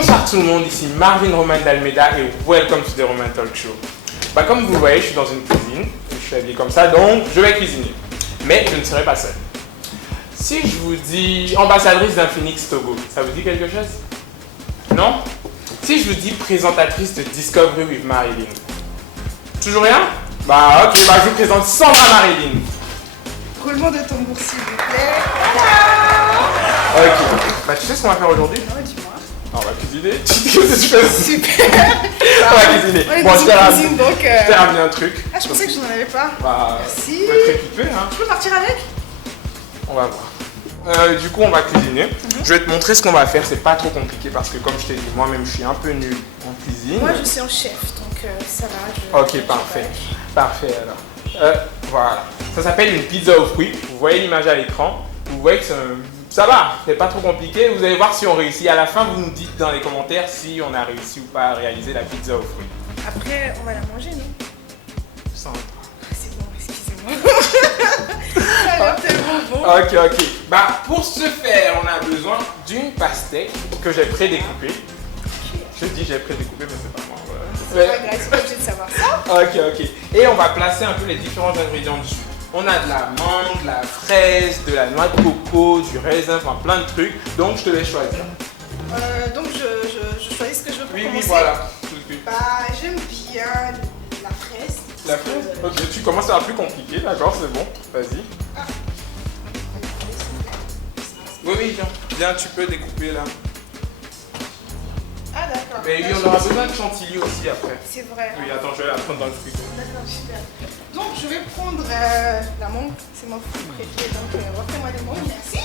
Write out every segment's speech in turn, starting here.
Bonsoir tout le monde, ici Marvin Roman d'Almeida et welcome to the Roman Talk Show. Comme vous le voyez, je suis dans une cuisine, je suis habillé comme ça, donc je vais cuisiner. Mais je ne serai pas seul. Si je vous dis ambassadrice d'Infinix Togo, ça vous dit quelque chose? Non? Si je vous dis présentatrice de Discovery with Marilyn, toujours rien? Ok, je vous présente Sandra Marilyn. Roulement de tambour s'il vous plaît. Ok, tu sais ce qu'on va faire aujourd'hui? Non, dis-moi. On va cuisiner. Super. On va cuisiner. Bon, je t'ai ramené un truc. Ah, je pensais que je n'en avais pas. Merci. On va être équipé, hein. Je peux partir avec? On va voir. Du coup, on va cuisiner. Je vais te montrer ce qu'on va faire. C'est pas trop compliqué parce que, comme je t'ai dit, moi-même, je suis un peu nul en cuisine. Moi, je suis un chef, donc ça va. Ok, parfait. Parfait, alors. Voilà. Ça s'appelle une pizza aux fruits. Vous voyez l'image à l'écran. Vous voyez que ça va, c'est pas trop compliqué. Vous allez voir si on réussit. À la fin, vous nous dites dans les commentaires si on a réussi ou pas à réaliser la pizza aux fruits. Après, on va la manger, non? Sans c'est bon, excusez-moi. Ça a l'air tellement bon. Ok. Pour ce faire, on a besoin d'une pastèque que j'ai prédécoupée. Je dis j'ai prédécoupé, mais c'est pas moi. C'est pas grave, c'est pas obligé de savoir ça. Ok. Et on va placer un peu les différents ingrédients dessus. On a de la mangue, de la fraise, de la noix de coco, du raisin, enfin plein de trucs. Donc je te laisse choisir. Donc je choisis ce que je veux pour commencer. Oui, voilà. J'aime bien la fraise. La fraise? Ok, tu commences à la plus compliquée, d'accord, c'est bon. Vas-y. Oui, viens, tu peux découper là. Ah d'accord. Mais oui, on aura besoin de chantilly aussi après. C'est vrai. Oui, attends, je vais la prendre dans le frigo. D'accord, super. Donc je vais prendre la mangue, c'est mon fruit préféré, donc refais-moi des mangues, merci.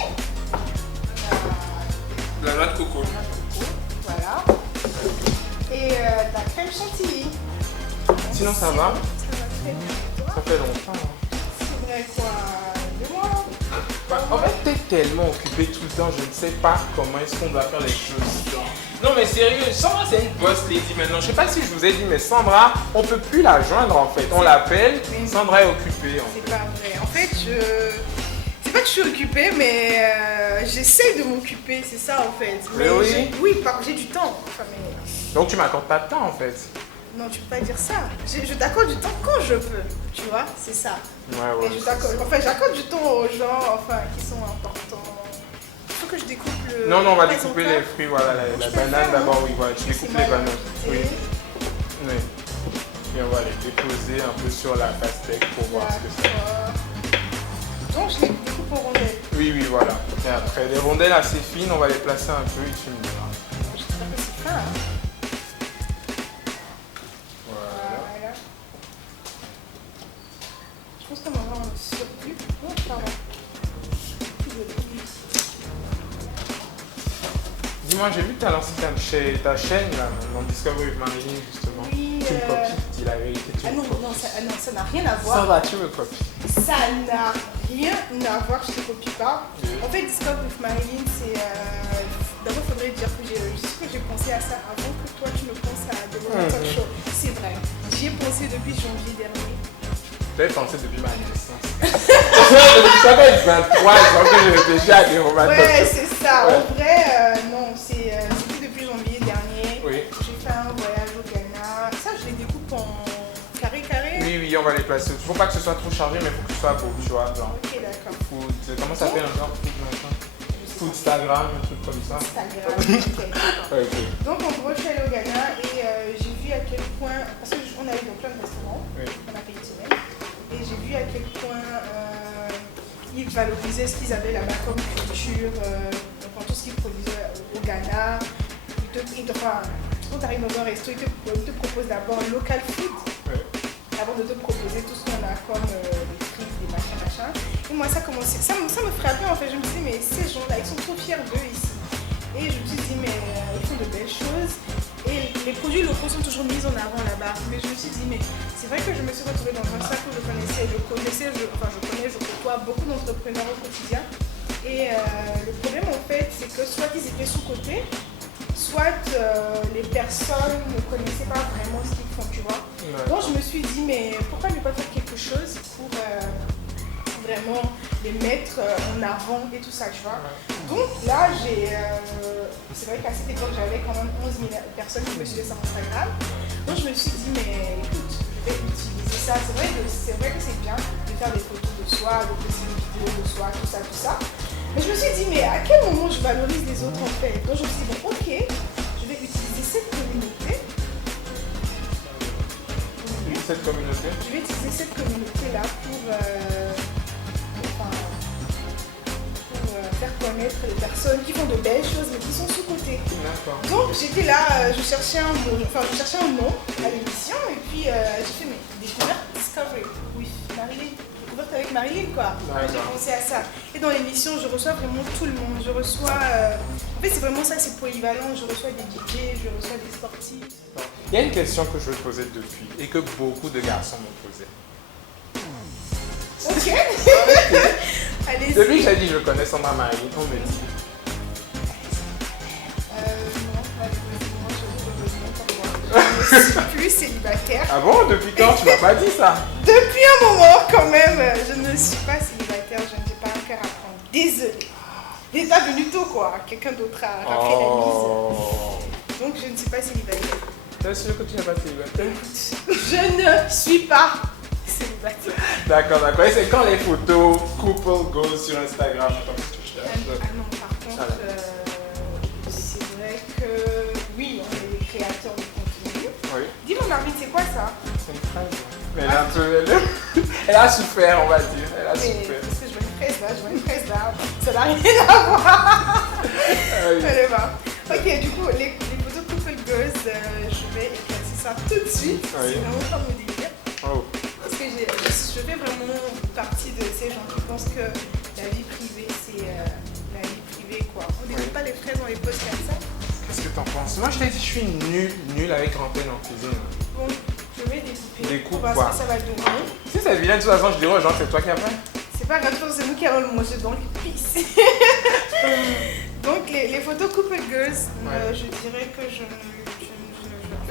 La noix de coco. Voilà. Et de la crème chantilly. Sinon ça va? Ça va très bien. Ça fait longtemps. C'est vrai quoi? 2 mois? En fait, t'es tellement occupé tout le temps, je ne sais pas comment est-ce qu'on doit faire les choses. Non mais sérieux, Sandra c'est une boss lady maintenant. Je sais pas si je vous ai dit, mais Sandra, on peut plus la joindre en fait. On l'appelle, Sandra est occupée. C'est pas vrai. En fait, c'est pas que je suis occupée, mais j'essaie de m'occuper, c'est ça en fait. Mais oui. Oui, j'ai du temps. Enfin, mais... Donc tu m'accordes pas de temps en fait. Non, tu peux pas dire ça. Je t'accorde du temps quand je peux, tu vois, c'est ça. Ouais. J'accorde du temps aux gens, qui sont importants. Il faut que je découpe le... Non, on va découper les fruits, voilà, la banane d'abord, oui, voilà, tu découpes les bananes. Oui. Et on va les déposer un peu sur la pastèque pour voir ce que c'est. Donc je les découpe en rondelles. Oui, voilà. Et après, les rondelles assez fines, on va les placer un peu et tu me diras. J'espère que c'est fin, hein. Voilà. Je pense qu'on va avoir un surplus. Oh, pardon. Dis-moi, j'ai vu que tu as lancé ta chaîne là, dans Discovery with Marilyn justement. Oui, Tu me copies, dis la vérité. Ça n'a rien à voir. Ça va, tu me copies. Ça n'a rien à voir, je te copie pas. En fait, Discovery with Marilyn, c'est... D'abord, il faudrait dire que j'ai pensé à ça avant que toi tu me penses à The Roman Talk Show. C'est vrai. J'y ai pensé depuis janvier dernier. J'avais pensé depuis ma naissance. Ça fait 23 ans que je réfléchis à des Roman Talk Show. Ouais, c'est ça. En vrai, non, c'était depuis janvier dernier. Oui. J'ai fait un voyage au Ghana. Ça, je les découpe en carré. Oui, on va les placer. Il ne faut pas que ce soit trop chargé, mais il faut que ce soit beau, tu vois. Genre. Ok, d'accord. Comment ça s'appelle un genre Food Instagram, un truc comme ça. Instagram, ok. Ok. Donc en gros, je suis allée au Ghana et j'ai vu à quel point, parce qu'on a eu donc plein de restaurants, on a fait une semaine, et j'ai vu à quel point ils valorisaient ce qu'ils avaient là-bas comme culture, tout ce qu'ils produisaient au Ghana. Quand tu arrives dans un resto, ils te proposent d'abord local food, avant de te proposer tout ce qu'on a comme des frites, des machins. Et moi, ça me frappait en fait. Je me disais, mais ces gens-là, ils sont trop fiers d'eux ici. Et je me suis dit, mais ils font de belles choses. Et les produits locaux sont toujours mis en avant là-bas. Mais je me suis dit, mais c'est vrai que je me suis retrouvée dans un sac où je côtoie beaucoup d'entrepreneurs au quotidien. Et le problème en fait, c'est que soit ils étaient sous-cotés, soit les personnes ne connaissaient pas vraiment ce qu'ils font, tu vois. Donc je me suis dit, mais pourquoi ne pas faire quelque chose pour vraiment les mettre en avant et tout ça, tu vois. Donc là, c'est vrai qu'à cette époque, j'avais quand même 11 000 personnes qui me suivaient sur Instagram. Donc je me suis dit, mais écoute, je vais utiliser ça. C'est vrai que c'est bien de faire des photos de soi, de poster des vidéos de soi, tout ça. Mais je me suis dit, mais à quel moment je valorise les autres en fait? Donc je me suis dit, bon, ok, je vais utiliser cette communauté. Je vais utiliser cette communauté-là pour faire connaître les personnes qui font de belles choses mais qui sont sous-cotées. Donc j'étais là, je cherchais un nom à l'émission et puis j'ai fait mes découvertes Discovery with Marilyn. Découverte avec Marilyn quoi. J'ai pensé à ça. Et dans l'émission je reçois vraiment tout le monde. Je reçois... En fait c'est vraiment ça, c'est polyvalent. Je reçois des DJ, je reçois des sportifs. Il y a une question que je veux te poser depuis et que beaucoup de garçons m'ont posée. Ok. Allez-y. Depuis que j'ai dit je connais Sandra Marilyn, on me dit. Non, je ne suis plus célibataire. Ah bon? Depuis quand? Tu m'as pas dit ça? Depuis un moment quand même, je ne suis pas célibataire, je n'ai pas un cœur à prendre. Désolée. L'état Benito quoi, quelqu'un d'autre a rappelé la mise. Donc je ne suis pas célibataire. T'es sûr que tu n'es pas célibataire? Je ne suis pas célibataire. D'accord. Et c'est quand les photos couple goals sur Instagram comme tu cherches? Non, par contre, c'est vrai que oui, on est des créateurs de contenu. Oui. Dis-moi Marvin, c'est quoi ça? C'est une phrase. Mais elle, est un peu, elle a souffert, on va dire. Elle a souffert. Parce que je vois une fraise là, ça n'a rien à voir. Allez, va. Ok, du coup, les photos couple girls, je vais éclaircir ça tout de suite. Oui. C'est vraiment pas mon délire. Oh. Parce que je fais vraiment partie de ces gens qui pensent que la vie privée, c'est la vie privée quoi. On ne découpe pas les fraises, on les pose comme ça. Qu'est-ce que t'en penses? Moi je t'ai dit, je suis nul avec grand peine en cuisine. Bon, je vais découper. Découpe on va quoi? voir ce que ça va donner. Si c'est vilain, de toute façon, je dirais aux gens, c'est toi qui as fait. C'est pas grave, c'est nous qui allons le manger, donc peace. Donc les photos couple girls, je dirais que je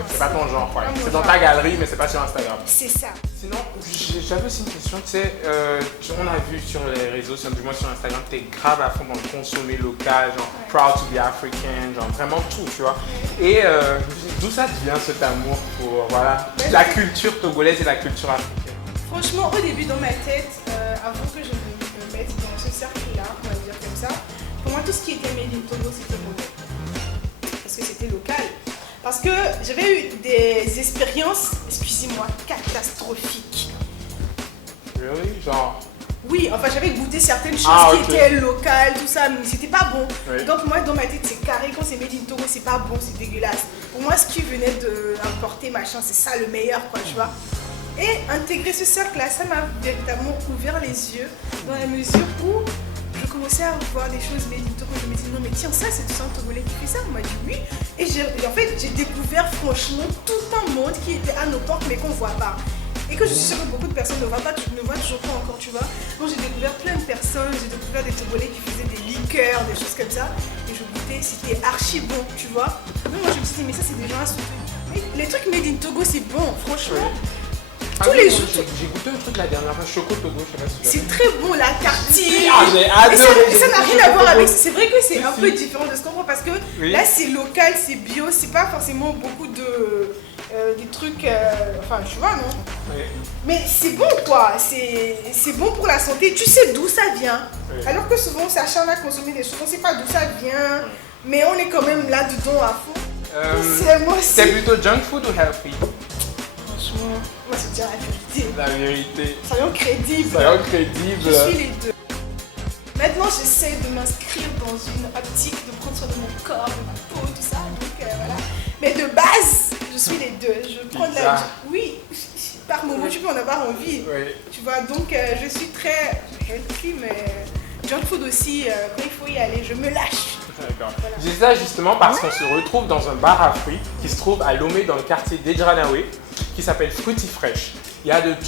c'est pas ton genre, quoi. C'est dans genre. ta galerie, mais c'est pas sur Instagram. C'est ça. Sinon, j'avais aussi une question, tu sais, on a vu sur les réseaux, du moins sur Instagram, t'es grave à fond dans le consommer local, genre proud to be African, genre vraiment tout, tu vois. Et d'où ça te vient cet amour pour la culture togolaise et la culture africaine? Franchement, au début dans ma tête, avant que je me mette dans ce cercle-là, on va dire comme ça, pour moi tout ce qui était made in Togo c'était mauvais. Parce que c'était local. Parce que j'avais eu des expériences, excusez-moi, catastrophiques. Really? Genre? Oui, enfin j'avais goûté certaines choses qui étaient locales, tout ça, mais c'était pas bon. Oui. Donc moi dans ma tête c'est carré, quand c'est made in Togo c'est pas bon, c'est dégueulasse. Pour moi ce qui venait d'importer machin, c'est ça le meilleur quoi, tu vois. Et intégrer ce cercle-là, ça m'a véritablement ouvert les yeux dans la mesure où je commençais à voir des choses made in Togo. Je me disais non mais tiens ça c'est du sang togolais qui fait ça. On m'a dit oui. Et en fait j'ai découvert franchement tout un monde qui était à nos portes mais qu'on voit pas. Et que je suis sûre que beaucoup de personnes ne voient toujours pas encore, tu vois. Donc j'ai découvert plein de personnes, j'ai découvert des Togolais qui faisaient des liqueurs, des choses comme ça. Et je goûtais, c'était archi bon, tu vois. Donc moi je me suis dit mais ça c'est des gens à soutenir. Les trucs made in Togo c'est bon, franchement. Tous les jours. J'ai goûté un truc la dernière fois, Choco Togo, je sais pas si tu c'est très bon la tartine. Ah, j'ai adoré. Et ça n'a rien à voir avec. C'est vrai que c'est un peu différent de ce qu'on voit parce que là c'est local, c'est bio, c'est pas forcément beaucoup de. Des trucs. Enfin, tu vois, non? Oui. Mais c'est bon quoi, c'est bon pour la santé. Tu sais d'où ça vient. Oui. Alors que souvent on s'acharne à consommer des choses, on sait pas d'où ça vient, mais on est quand même là-dedans à fond. C'est plutôt junk food ou healthy? Franchement, moi je dirais la vérité. La vérité. Soyons crédibles. Soyons crédibles. Je suis les deux. Maintenant, j'essaie de m'inscrire dans une optique de prendre soin de mon corps, de ma peau, tout ça. Donc voilà. Mais de base, je suis les deux. Je prends de la. Oui, par moment, tu peux en avoir envie. Oui. Tu vois, donc je suis très healthy, mais junk food aussi, quand il faut y aller, je me lâche. D'accord. Voilà. Je dis ça justement parce qu'on se retrouve dans un bar à fruits qui se trouve à Lomé dans le quartier d'Edjranaoué qui s'appelle Fruity Fresh. Il y a de tout.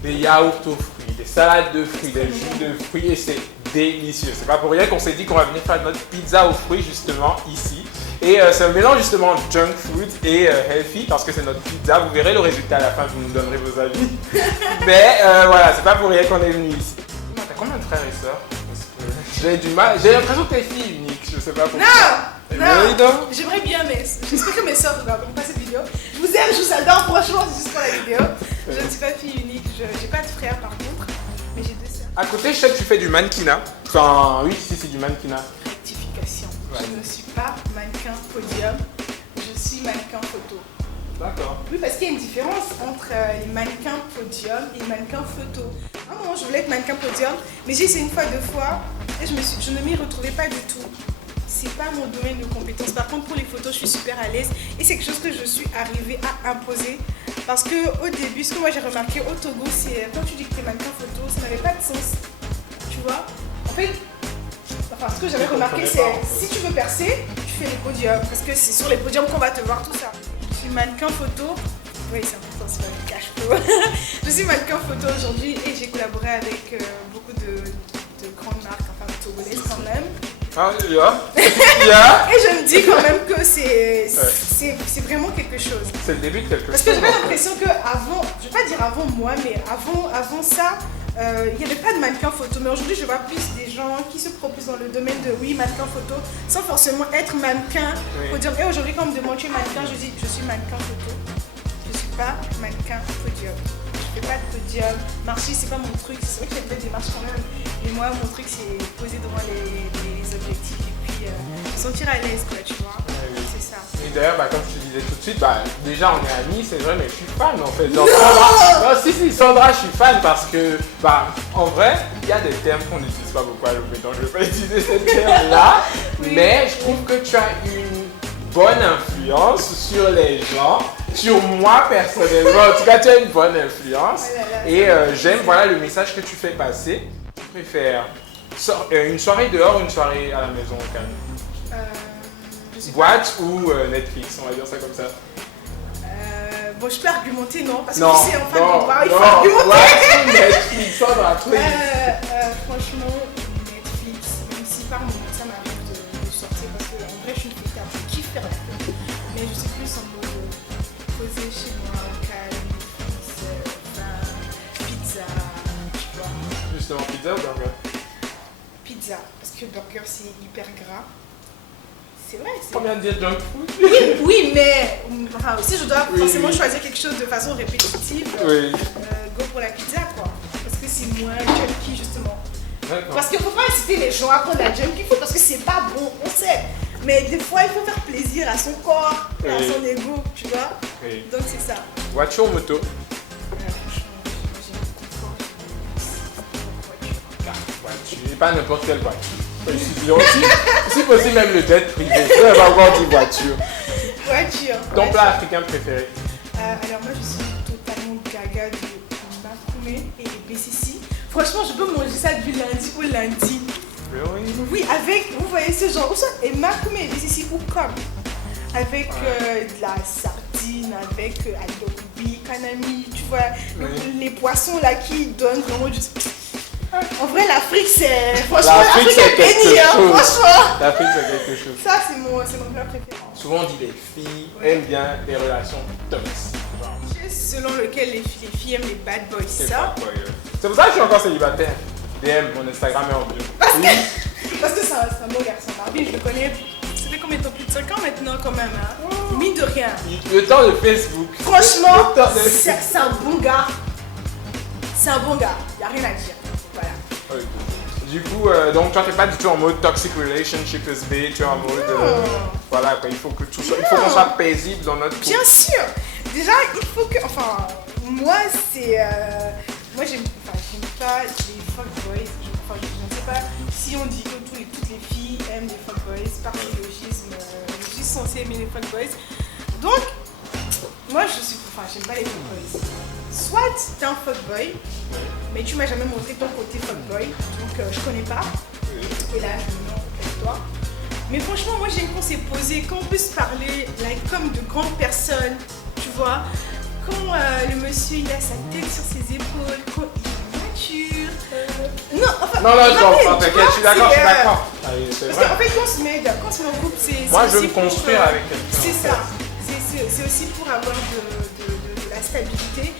Des yaourts aux fruits, des salades de fruits, des jus de fruits et c'est délicieux. C'est pas pour rien qu'on s'est dit qu'on va venir faire notre pizza aux fruits justement ici. Et c'est un mélange justement junk food et healthy parce que c'est notre pizza. Vous verrez le résultat à la fin, vous nous donnerez vos avis. Mais voilà, c'est pas pour rien qu'on est venu ici. combien de frères et sœurs? J'ai du mal, j'ai l'impression que t'es fille unique, je sais pas pourquoi. Non, j'aimerais bien, mais j'espère que mes sœurs ne regarderont pas cette vidéo. Je vous aime, je vous adore, franchement, c'est juste pour la vidéo. Je ne suis pas fille unique, j'ai pas de frère par contre, mais j'ai 2 sœurs. À côté, je sais que tu fais du mannequinat. Enfin, oui, si, c'est du mannequinat. Rectification. Ouais. Je ne suis pas mannequin podium, je suis mannequin photo. D'accord. Oui, parce qu'il y a une différence entre les mannequins podium et les mannequins photo. À un moment, je voulais être mannequin podium, mais j'ai essayé une fois, 2 fois, et je ne m'y retrouvais pas du tout. C'est pas mon domaine de compétence. Par contre, pour les photos, je suis super à l'aise, et c'est quelque chose que je suis arrivée à imposer. Parce que au début, ce que moi j'ai remarqué au Togo, c'est quand tu dis que tu es mannequin photo, ça n'avait pas de sens. Tu vois? En fait, ce que j'avais remarqué, c'est si tu veux percer, tu fais les podiums, parce que c'est sur les podiums qu'on va te voir tout ça. Je suis mannequin photo, oui c'est important, c'est pas du cash flow. Je suis mannequin photo aujourd'hui et j'ai collaboré avec beaucoup de grandes marques, enfin togolaises quand même. Ah, yeah. Et je me dis quand même que c'est vraiment quelque chose. C'est le début de quelque chose. Parce que j'avais l'impression qu'avant, je ne vais pas dire avant moi, mais avant ça, il n'y avait pas de mannequin photo. Mais aujourd'hui, je vois plus des gens qui se proposent dans le domaine de oui, mannequin photo, sans forcément être mannequin podium. Et aujourd'hui, quand on me demande tu es mannequin, je dis je suis mannequin photo. Je ne suis pas mannequin podium. Je ne fais pas de podium. Marcher, c'est pas mon truc. C'est vrai que j'aime des marches quand même. Et moi, mon truc, c'est poser devant les objectifs et puis me sentir à l'aise, quoi, tu vois. C'est ça. Et d'ailleurs, comme je te disais tout de suite, déjà on est amis, c'est vrai, mais je suis fan en fait. Genre, Sandra, non, si, Sandra, je suis fan parce que, en vrai, il y a des termes qu'on n'utilise pas beaucoup à l'eau, donc je ne vais pas utiliser ces termes-là, mais je trouve que tu as une bonne influence sur les gens, sur moi personnellement. En tout cas, tu as une bonne influence et j'aime le message que tu fais passer. Tu préfères une soirée dehors ou une soirée à la maison au calme? Boîte ou Netflix, on va dire ça comme ça. Bon, je peux argumenter, non? Parce que non, tu sais, en fait, il faut argumenter. Boîte ou Netflix, ça dans la truc. Franchement, Netflix, même si par moment ça m'arrive de sortir, parce que en vrai, je suis une fille qui kiffe faire la fête. Mais je suis plus en mode poser chez moi, au calme, pizza, tu vois. Justement, pizza ou burger? Pizza, parce que burger c'est hyper gras. C'est vrai. Combien de dire junk food? Oui, mais si je dois forcément choisir quelque chose de façon répétitive, go pour la pizza, quoi. Parce que c'est moins junky, justement. Parce qu'il ne faut pas inciter les gens à prendre la junky food parce que c'est pas bon, on sait. Mais des fois, il faut faire plaisir à son corps, à son ego, tu vois. Donc c'est ça. Voiture ou moto? Franchement, j'ai un confort. Voiture, pas n'importe quelle voiture. Si possible, même le jet privé. Je vais avoir dit voiture. Voiture. Ton plat africain préféré? Alors moi je suis totalement gaga de makoumé et de BCC. Franchement je peux manger ça du lundi au lundi. Oui, avec, vous voyez ce genre, et makoumé et BCC ou comme. Avec de la sardine, avec adobe, kanami, tu vois, les poissons là qui donnent vraiment du... En vrai, l'Afrique, c'est... Franchement, l'Afrique c'est quelque chose. Franchement. L'Afrique, c'est quelque chose. Ça, c'est mon plat préféré. Souvent, on dit les filles aiment bien les relations toxiques. Selon lequel les filles aiment les bad boys, c'est ça? C'est pour ça que je suis encore célibataire. DM, mon Instagram est en bio. Parce que c'est un beau garçon. Barbie, je le connais. Ça fait combien de temps? Plus de 5 ans maintenant, quand même. Hein? Mine de rien. Le temps de Facebook. Franchement, c'est un bon gars. C'est un bon gars. Il n'y a rien à dire. Voilà. Du coup, donc toi, tu n'es pas du tout en mode toxic relationship SB, tu es en mode. Voilà, quoi, il faut que tout soit, il faut qu'on soit paisible dans notre couple. Bien sûr. Déjà, il faut que. Enfin, moi, c'est. Moi, j'aime pas les fuckboys. Je ne sais pas si on dit que toutes les filles aiment les fuckboys. Par biologisme, je suis censée aimer les fuckboys. Donc, moi, j'aime pas les fuckboys. Soit t'es un fuckboy, mais tu m'as jamais montré ton côté fuckboy, donc je connais pas. Et là, je me mets avec toi. Mais franchement, moi, j'aime qu'on s'est posé, qu'on puisse parler comme de grandes personnes, tu vois. Quand le monsieur, il a sa tête sur ses épaules, quand il est mature. Non, t'inquiète, je suis d'accord, Parce qu'en fait, quand on se met en groupe, c'est. Moi, je veux me construire avec quelqu'un. C'est ça. C'est aussi pour avoir de la stabilité.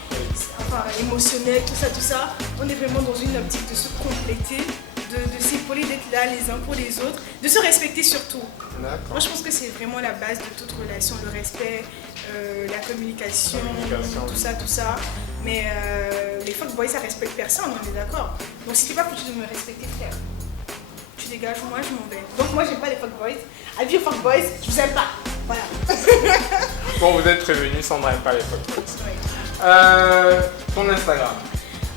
En émotionnel, tout ça. On est vraiment dans une optique de se compléter, de s'épauler, d'être là les uns pour les autres, de se respecter surtout. Moi je pense que c'est vraiment la base de toute relation, le respect, la communication, tout ça. Mais les fuckboys ça respecte personne, on est d'accord. Donc si t'es pas foutu de me respecter frère, tu dégages, moi je m'en vais. Donc moi j'aime pas les fuckboys. Avis aux fuckboys, je vous aime pas. Voilà. Bon, vous êtes prévenus, Sandra n'aime pas les fuckboys. Oui. Ton Instagram.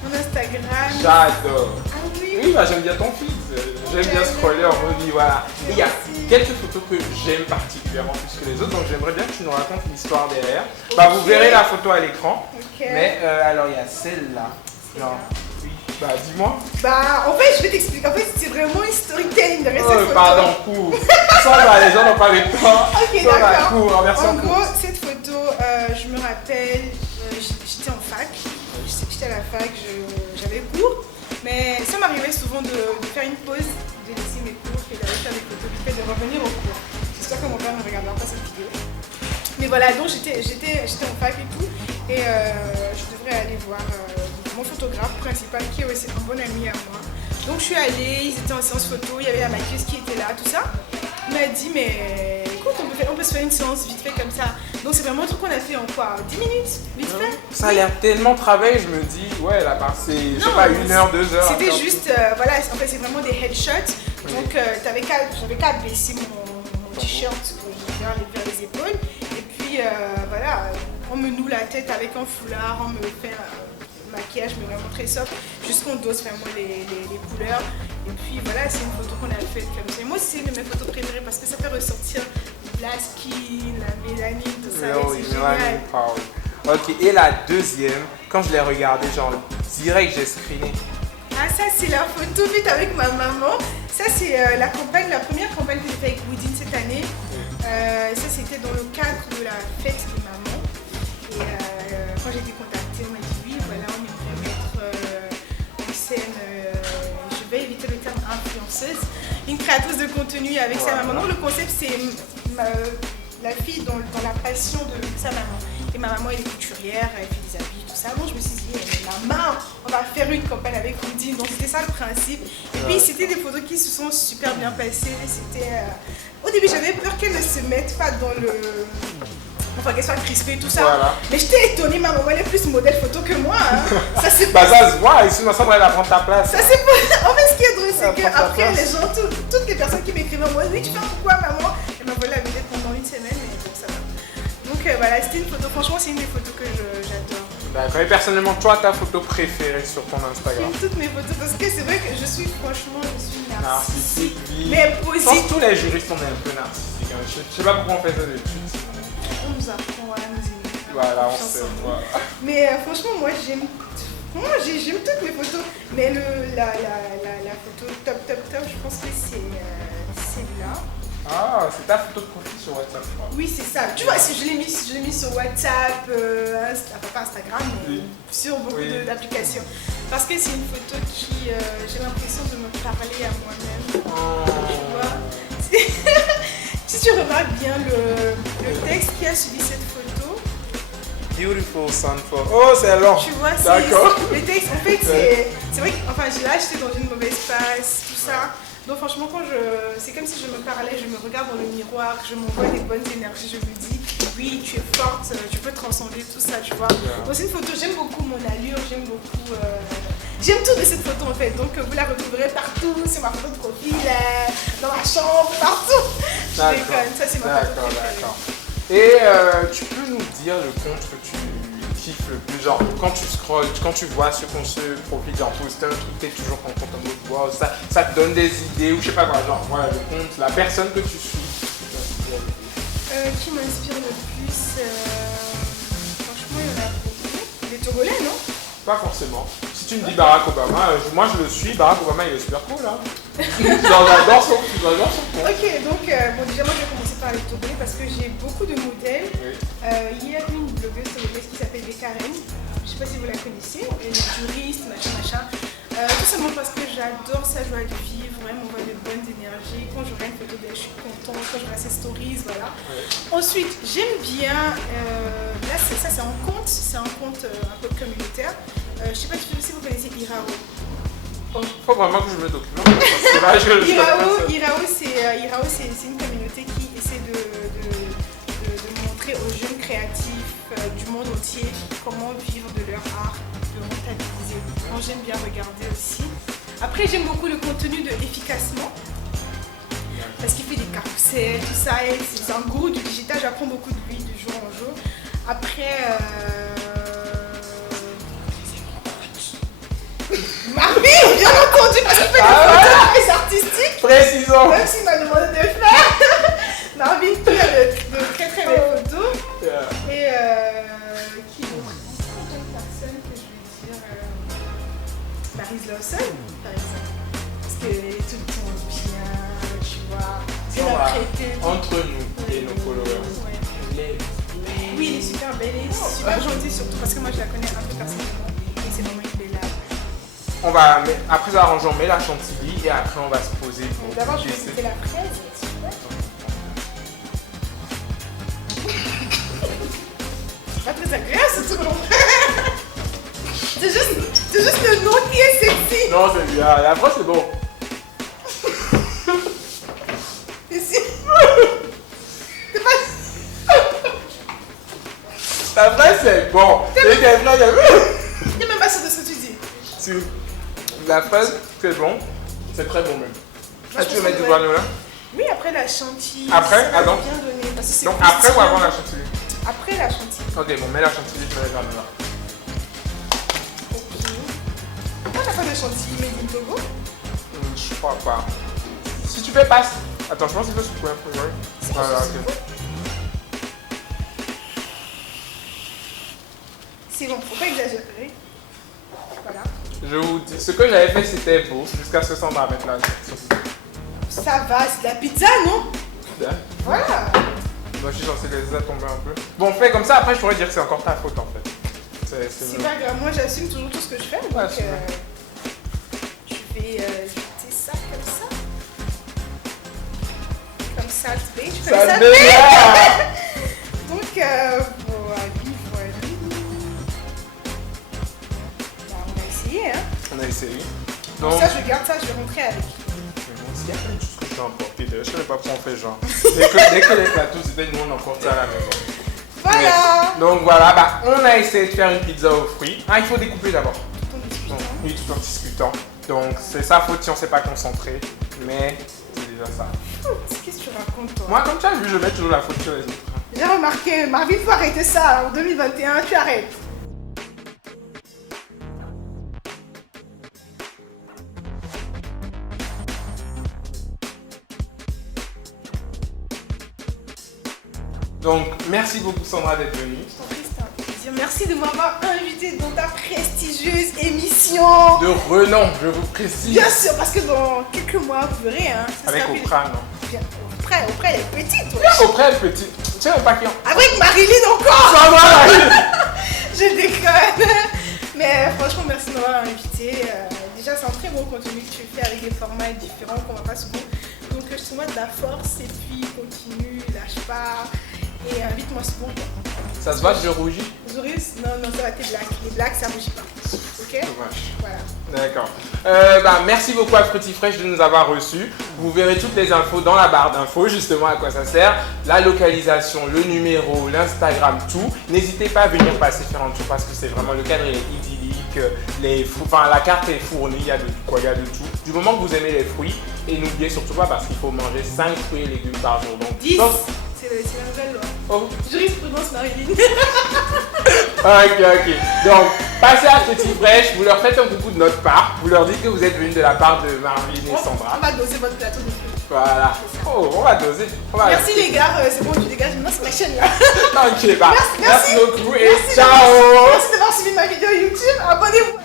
Mon Instagram. J'adore. Ah oui. Oui, bah, j'aime bien ton feed. J'aime bien scroller, on me dit voilà. Et il y a quelques photos que j'aime particulièrement plus que les autres, donc j'aimerais bien que tu nous racontes l'histoire derrière. Okay. Bah, vous verrez la photo à l'écran. Okay. Mais alors il y a celle-là. Oui. Bah dis-moi. Bah en fait je vais t'expliquer. En fait c'est vraiment une storytelling derrière cette photo. Pardon, cours. Ça les gens n'ont pas le temps. Ok d'accord. En gros cette photo, je me rappelle, j'étais en fac. J'étais à la fac, j'avais cours. Mais ça m'arrivait souvent de faire une pause, de laisser mes cours et d'aller faire des photos vite fait, de revenir au cours. J'espère que mon père ne regardera pas cette vidéo. Mais voilà, donc j'étais en fac et tout. Et je devrais aller voir mon photographe principal qui est aussi un bon ami à moi. Donc je suis allée, ils étaient en séance photo, il y avait la maquilleuse qui était là, tout ça. Il m'a dit mais écoute on peut se faire une séance vite fait comme ça. Donc c'est vraiment un truc qu'on a fait en quoi 10 minutes vite fait. Ça a l'air tellement travaillé, je me dis ouais là c'est je sais pas 1 heure, 2 heures. C'était juste voilà en fait c'est vraiment des headshots. Donc j'avais qu'à baisser mon t-shirt vers les épaules. Et puis voilà, on me noue la tête avec un foulard, on me fait maquillage mais vraiment très soft, jusqu'on dose vraiment les couleurs. Et puis voilà, c'est une photo qu'on a faite comme ça. Et moi c'est une de mes photos préférées parce que ça fait ressortir la skin, la mélanine, tout ça. C'est génial. Ok, et la deuxième, quand je l'ai regardée, genre direct j'ai screené. Ah ça c'est la photo faite avec ma maman. Ça c'est la première campagne que j'ai faite avec Woodin cette année. Ça c'était dans le cadre de la fête des mamans. Et quand j'ai été contactée, on m'a dit oui, voilà, on aimerait mettre en scène, je vais éviter le terme influenceuse, une créatrice de contenu avec sa maman. Donc le concept c'est la fille dans la passion de sa maman. Et ma maman elle est couturière, elle fait des habits, tout ça. Donc je me suis dit, maman, on va faire une campagne avec Woodin. Donc c'était ça le principe. Et puis c'était des photos qui se sont super bien passées. C'était au début j'avais peur qu'elle ne se mette pas dans le... Enfin qu'elle soit crispée, tout ça. Voilà. Mais j'étais étonnée, ma maman elle est plus modèle photo que moi. Hein. Ça c'est bah ça se voit, et sinon ça va prendre ta place. Ça c'est pas... En fait ce qui est drôle c'est qu'après les gens, toutes les personnes qui m'écrivaient, moi oui tu fais pourquoi maman? Elle m'a volé la vedette pendant une semaine, mais bon ça va. Donc voilà, c'était une photo, franchement c'est une des photos que j'adore. D'accord, et personnellement toi ta photo préférée sur ton Instagram? J'aime toutes mes photos parce que c'est vrai que je suis narcissique. Oui. Mais positive. Je pense que tous les juristes on est un peu narcissiques. Hein. Je sais pas pourquoi on fait ça d'études. On nous apprend à nous aimer. Voilà, on sait. Voilà. Mais franchement, moi j'aime toutes mes photos. Mais la photo top, je pense que c'est celle-là. Ah, c'est ta photo de profil sur WhatsApp, je crois. Oui, c'est ça. Tu vois, je l'ai mis sur WhatsApp, pas Instagram, mais sur beaucoup d'applications. Parce que c'est une photo qui, j'ai l'impression de me parler à moi-même. Tu vois. Si tu remarques bien le texte qui a suivi cette photo. Beautiful sunflower. Oh, c'est long. Tu vois, le texte, en fait, c'est vrai que enfin, je l'ai acheté dans une mauvaise passe, tout ça. Donc franchement, c'est comme si je me parlais, je me regarde dans le miroir, je m'envoie des bonnes énergies, je me dis, oui, tu es forte, tu peux transcender tout ça, tu vois. Donc c'est une photo, j'aime beaucoup mon allure, j'aime beaucoup... J'aime tout de cette photo en fait, donc vous la retrouverez partout, c'est ma photo de profil, dans ma chambre, partout. Je déconne, ça c'est ma photo préférée. D'accord. Et tu peux nous dire le compte que tu kiffes le plus, genre quand tu scrolles, quand tu vois sur ton profil, genre poster un truc, t'es toujours content en mode wow, ça te donne des idées ou je sais pas quoi, genre voilà le compte, la personne que tu suis. Qui m'inspire le plus, franchement il y en a beaucoup. Les Togolais, non? Pas forcément. Si tu me dis Barack Obama, moi je le suis, Barack Obama il est super cool hein. J'adore son compte. Ok, donc bon, déjà moi je vais commencer par les Togolais parce que j'ai beaucoup de modèles. Oui. Il y a une blogueuse togolaise qui s'appelle Karen. Je sais pas si vous la connaissez, elle est juriste, machin. Tout simplement parce que j'adore sa joie de vivre, vraiment on voit de bonnes énergies. Quand je regarde une photo d'elle, je suis contente. Quand je vois ses stories, voilà. Ouais. Ensuite, j'aime bien, là c'est un compte, un peu communautaire. Je sais pas si vous connaissez Irao. Faut vraiment que je me documente. Irao, c'est une communauté qui essaie de montrer aux jeunes créatifs du monde entier comment vivre de leur art, de rentabiliser. Donc j'aime bien regarder aussi. Après j'aime beaucoup le contenu de Efficacement parce qu'il fait des carousels, tout ça. C'est un gourou du digital, j'apprends beaucoup de lui de jour en jour. Après Marvin, bien entendu, parce qu'il fait des photos très artistiques. Précisons. Même s'il m'a demandé de le faire. Marvin qui a de très très belles photos. Yeah. Et qui est une personne que je vais dire Maryse Lawson, par exemple. Parce qu'elle est tout le temps bien, tu vois. Elle a prêté. Entre nous et nos followers. Ouais. Oui, elle est super belle et super gentille surtout parce que moi je la connais un peu personnellement. Et c'est vraiment une belle âme. Après ça arrange, on met la chantilly et après on va se poser. D'abord je vais goûter la fraise. C'est pas très agréable ce truc. C'est juste le nom qui est sexy. Non c'est bien, la fraise c'est bon. Ici. La fraise c'est bon. T'es même pas sûr de ce que tu dis. Si. La fraise, c'est bon. C'est très bon même. Est-ce que tu veux mettre du granola? Oui, après la chantilly. Après? Ah donc? Bien donné, parce que donc après ou avant la chantilly? Après la chantilly. Ok, bon, mets la chantilly, je mets le granola. Ok. Pourquoi t'as pas de chantilly made in Togo? Je crois pas. Si tu fais passe. Attends, je pense qu'il faut secouer un peu. Voilà, ok. C'est bon, faut pas exagérer. Voilà. Je vous dis, ce que j'avais fait c'était beau, jusqu'à ce que Sandra mette la sauce. Ça va, c'est de la pizza, non? Bien. Voilà. Moi je suis censé laisser tomber un peu. Bon, fais comme ça, après je pourrais dire que c'est encore ta faute en fait. C'est pas grave, moi j'assume toujours tout ce que je fais. Donc je vais jeter ça comme ça. Comme Salt Bay. Tu connais Salt Bay? Donc voilà. On a essayé, hein? On a essayé. Donc ça, je garde ça, je vais rentrer avec. Il y a plein de choses que je peux emporter. Je ne savais pas pourquoi on fait genre. Dès que les plateaux c'était nous, on emporte ça à la maison. Voilà. Mais, donc voilà, on a essayé de faire une pizza aux fruits. Ah, il faut découper d'abord. Tout en discutant. Oui, tout en discutant. Donc c'est sa faute si on ne s'est pas concentré. Mais c'est déjà ça. Qu'est-ce que tu racontes toi? Moi, comme tu as vu, je mets toujours la faute sur les autres. J'ai remarqué, Marvin, faut arrêter ça. En 2021, tu arrêtes. Donc, merci beaucoup Sandra d'être venue. Je t'en prie, c'était un plaisir. Merci de m'avoir invité dans ta prestigieuse émission. De renom, je vous précise. Bien sûr, parce que dans quelques mois, vous verrez. Hein, avec Oprah, non? Bien, Oprah, elle est petite. Ouais. Oprah, elle est petite. Tu sais même pas qui on... Avec Marilyn encore. Sandra, je déconne. Mais franchement, merci de m'avoir invité. Déjà, c'est un très bon contenu que tu fais avec des formats différents qu'on voit pas souvent. Donc, je te souhaite de la force et puis continue, lâche pas. Et invite-moi souvent. Ça se voit que je rougis? Non, ça va, t'es black. Les blacks, ça rougit pas. Ok? Dommage. Voilà. D'accord. Merci beaucoup à Fruity Fresh de nous avoir reçus. Vous verrez toutes les infos dans la barre d'infos, justement à quoi ça sert. La localisation, le numéro, l'Instagram, tout. N'hésitez pas à venir passer faire un tour parce que c'est vraiment le cadre est idyllique. La carte est fournie, il y a de quoi, il y a de tout. Du moment que vous aimez les fruits, et n'oubliez surtout pas parce qu'il faut manger 5 fruits et légumes par jour. Donc 10. C'est la nouvelle loi. Oh. Jurisprudence Marilyn. Ok. Donc, passez à Fruity Fresh, vous leur faites un coucou de notre part, vous leur dites que vous êtes venus de la part de Marvin et Sandra. On va doser votre plateau de fruits. Voilà. Oh, on va doser. Merci les gars, c'est bon, tu dégages maintenant, c'est ma chaîne là. Ok, bah, merci beaucoup et merci ciao. Merci d'avoir suivi ma vidéo YouTube, abonnez-vous.